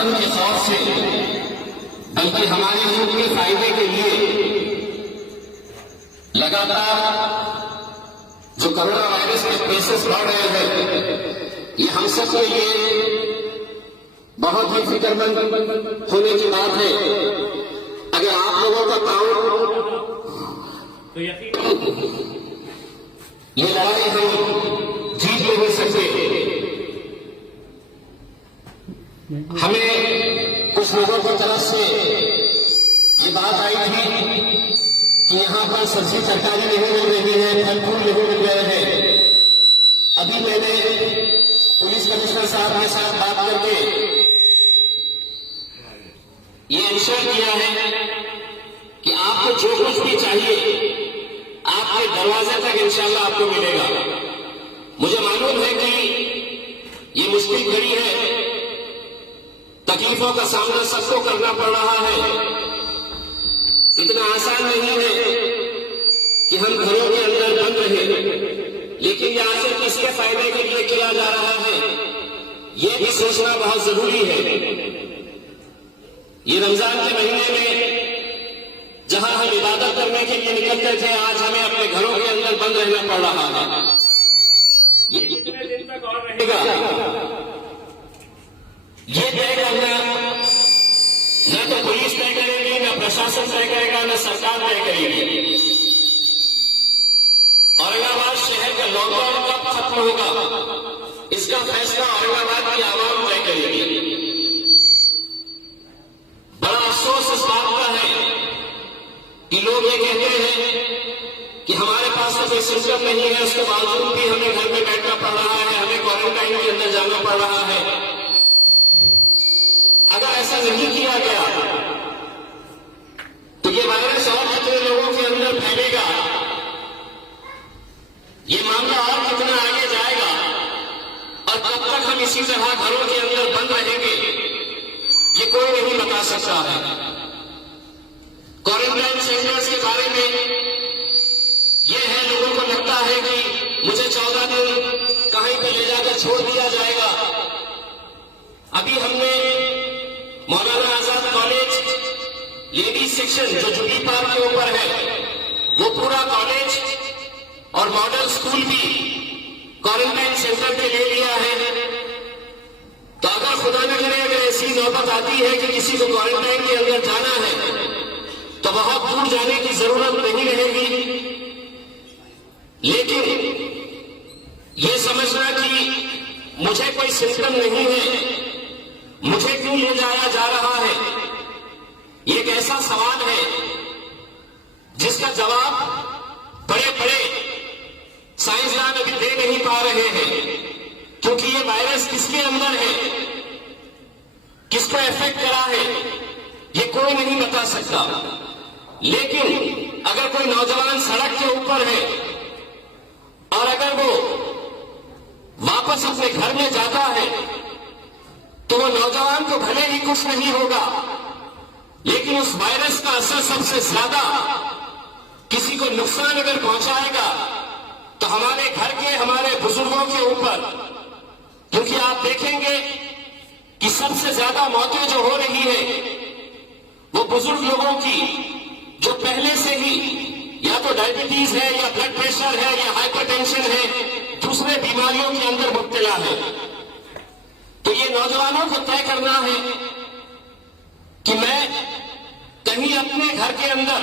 प्रशासन के खौफ से बल्कि हमारे मुल्क के फायदे के लिए लगातार जो कोरोना वायरस के केसेस बढ़ रहे हैं, ये हम सब के लिए बहुत ही फिक्रमंद होने की बात है। अगर आप लोगों का काम तो ये लड़ाई हम जीत नहीं सकते। हमें कुछ लोगों की तरफ से ये बात आई थी कि यहां पर सब्जी तरकारी नहीं मिल रही है, फल फूल नहीं मिल रहे हैं। अभी मैंने पुलिस कमिश्नर साहब के साथ बात करके ये इंश्योर किया है कि आपको जो कुछ भी चाहिए आपके दरवाजे तक इंशाल्लाह आपको मिलेगा। मुझे मालूम है कि ये मुश्किल घड़ी है, तकलीफों का सामना सबको करना पड़ रहा है। इतना आसान नहीं है कि हम घरों के अंदर बंद रहे, लेकिन ये आखिर किसके फायदे के लिए किया जा रहा है ये भी सोचना बहुत जरूरी है। ये रमजान के महीने में जहां हम इबादत करने के लिए निकलते थे, आज हमें अपने घरों के अंदर बंद रहना पड़ रहा है। ये कितने दिन तक और रहेगा ये तय करना न तो पुलिस तय करेगी, न प्रशासन तय करेगा, न सरकार तय करेगी। औरंगाबाद शहर का लॉकडाउन कब खत्म होगा इसका फैसला औरंगाबाद की आवाम तय करेगी। बड़ा अफसोस इस बात का है कि लोग ये कहते हैं कि हमारे पास तो कोई सिस्टम नहीं है, उसके बावजूद भी हमें घर में बैठना पड़ रहा है, हमें क्वारंटाइन के अंदर जाना पड़ रहा है। अगर ऐसा नहीं किया गया तो ये वायरस और कितने लोगों के अंदर फैलेगा, ये मामला और कितना आगे जाएगा, और कब तक हम इसी तरह घरों के अंदर बंद रहेंगे ये कोई नहीं बता सकता है। क्वारंटाइन सेंटर्स के बारे में यह है, लोगों को लगता है कि मुझे 14 दिन कहीं पे ले जाकर छोड़ दिया जाएगा। अभी हमने Maulana Azad college ladies section जो जुबली पार्क के ऊपर है, वो पूरा कॉलेज और मॉडल स्कूल भी क्वारंटाइन सेंटर पे ले लिया है। तो अगर खुदा न करे अगर ऐसी नौबत आती है कि किसी को क्वारंटाइन के अंदर जाना है तो बहुत दूर जाने की जरूरत नहीं रहेगी। लेकिन ये समझना कि मुझे कोई सिस्टम नहीं है, मुझे क्यों ले जाया जा रहा है, ये एक ऐसा सवाल है जिसका जवाब बड़े बड़े साइंसदान अभी दे नहीं पा रहे हैं। क्योंकि ये वायरस किसके अंदर है, किसको इफेक्ट करा है, ये कोई नहीं बता सकता। लेकिन अगर कोई नौजवान सड़क के ऊपर है और अगर वो वापस अपने घर में जाता है तो वो नौजवान को भले ही कुछ नहीं होगा, लेकिन उस वायरस का असर सबसे ज्यादा किसी को नुकसान अगर पहुंचाएगा तो हमारे घर के, हमारे बुजुर्गों के ऊपर। क्योंकि आप देखेंगे कि सबसे ज्यादा मौतें जो हो रही है वो बुजुर्ग लोगों की, जो पहले से ही या तो डायबिटीज है या ब्लड प्रेशर है या हाइपरटेंशन है, दूसरे बीमारियों के अंदर मुब्तला है। तो ये नौजवानों को तय करना है कि मैं कहीं अपने घर के अंदर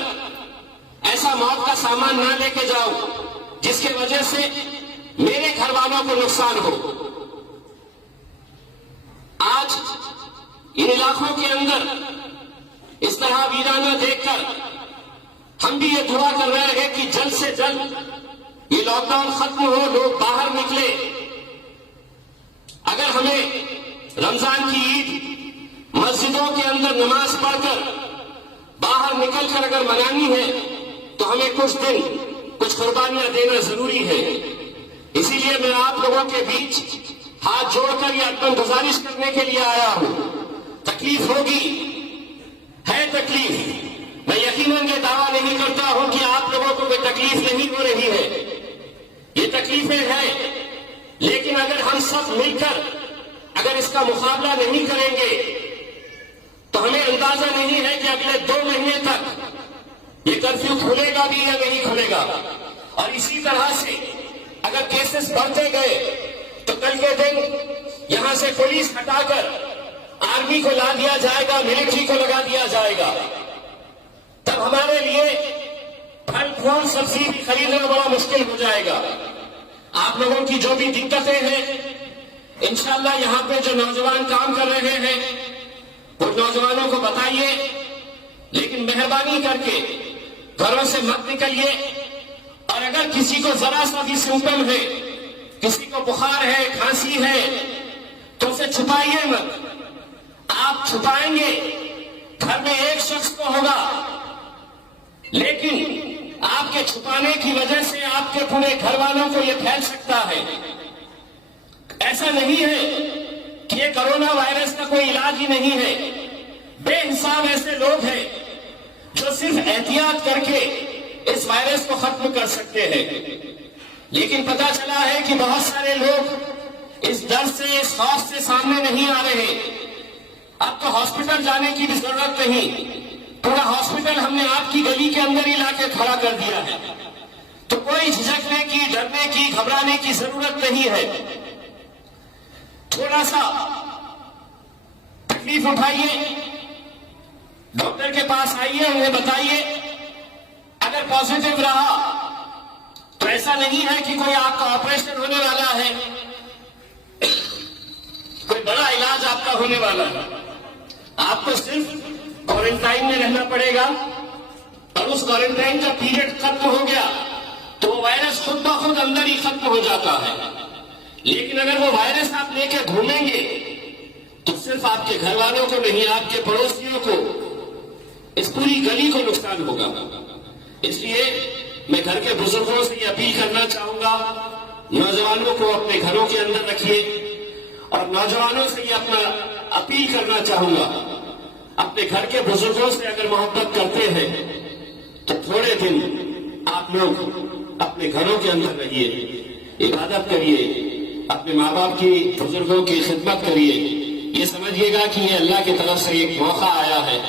ऐसा मौत का सामान ना लेके जाऊं जिसके वजह से मेरे घर वालों को नुकसान हो। आज इन इलाकों के अंदर इस तरह वीराना देखकर हम भी ये दुआ कर रहे हैं कि जल्द से जल्द ये लॉकडाउन खत्म हो, लोग बाहर निकले। अगर हमें रमजान की ईद मस्जिदों के अंदर नमाज पढ़कर बाहर निकलकर अगर मनानी है तो हमें कुछ दिन कुछ कुर्बानियां देना जरूरी है। इसीलिए मैं आप लोगों के बीच हाथ जोड़कर ये अदबन गुजारिश करने के लिए आया हूं। तकलीफ होगी, है तकलीफ, मैं यकीनन ये दावा नहीं करता हूं कि आप लोगों को कोई तकलीफ नहीं हो रही है, ये तकलीफें हैं। लेकिन अगर हम सब मिलकर अगर इसका मुकाबला नहीं करेंगे तो हमें अंदाजा नहीं है कि अगले 2 महीने तक ये कर्फ्यू खुलेगा भी या नहीं खुलेगा। और इसी तरह से अगर केसेस बढ़ते गए तो कल के दिन यहां से पुलिस हटाकर आर्मी को ला दिया जाएगा, मिलिट्री को लगा दिया जाएगा। तब हमारे लिए फल फूल सब्जी भी खरीदना बड़ा मुश्किल हो जाएगा। आप लोगों की जो भी दिक्कतें हैं, इंशाअल्लाह यहाँ पे जो नौजवान काम कर रहे हैं वो नौजवानों को बताइए, लेकिन मेहरबानी करके घरों से मत निकलिए। और अगर किसी को जरा सा भी सिम्टम है, किसी को बुखार है, खांसी है, तो उसे छुपाइए मत। आप छुपाएंगे घर में एक शख्स को होगा, लेकिन आपके छुपाने की वजह से आपके पूरे घर वालों को यह फैल सकता है। ऐसा नहीं है कि ये कोरोना वायरस का कोई इलाज ही नहीं है। बेहिसाब ऐसे लोग हैं जो सिर्फ एहतियात करके इस वायरस को खत्म कर सकते हैं, लेकिन पता चला है कि बहुत सारे लोग इस डर से, इस खौफ से सामने नहीं आ रहे। अब तो हॉस्पिटल जाने की भी जरूरत नहीं, पूरा हॉस्पिटल हमने आपकी गली के अंदर ही लाके खड़ा कर दिया है। तो कोई झिझकने की, डरने की, घबराने की जरूरत नहीं है। थोड़ा सा तकलीफ उठाइए, डॉक्टर के पास आइए, उन्हें बताइए। अगर पॉजिटिव रहा तो ऐसा नहीं है कि कोई आपका ऑपरेशन होने वाला है, कोई बड़ा इलाज आपका होने वाला है। आपको सिर्फ क्वारंटाइन में रहना पड़ेगा, और उस क्वारंटाइन का पीरियड खत्म हो गया तो वो वायरस खुद ब खुद अंदर ही खत्म हो जाता है। लेकिन अगर वो वायरस आप लेके घूमेंगे तो सिर्फ आपके घर वालों को नहीं, आपके पड़ोसियों को, इस पूरी गली को नुकसान होगा। इसलिए मैं घर के बुजुर्गों से ये अपील करना चाहूंगा, नौजवानों को अपने घरों के अंदर रखिए। और नौजवानों से ये अपना अपील करना चाहूंगा, अपने घर के बुजुर्गों से अगर मोहब्बत करते हैं तो थोड़े दिन आप लोग अपने घरों के अंदर रहिए, इबादत करिए, अपने माँ बाप की, बुजुर्गों की खिदमत करिए। ये समझिएगा कि ये अल्लाह की तरफ से एक मौका आया है।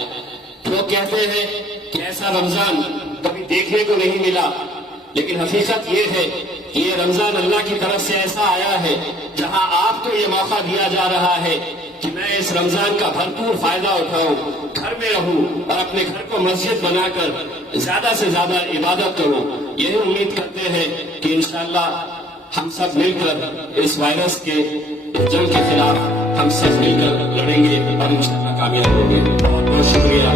लोग कहते हैं कि ऐसा रमजान कभी देखने को नहीं मिला, लेकिन हकीकत ये है कि ये रमजान अल्लाह की तरफ से ऐसा आया है जहां आपको ये मौका दिया जा रहा है कि मैं इस रमजान का भरपूर फायदा उठाऊं, घर में रहूं और अपने घर को मस्जिद बनाकर ज्यादा से ज्यादा इबादत करूं। यही उम्मीद करते हैं कि इंशाअल्लाह हम सब मिलकर इस वायरस के जंग के खिलाफ हम सब मिलकर लड़ेंगे और इंशाअल्लाह कामयाब होंगे। बहुत बहुत शुक्रिया।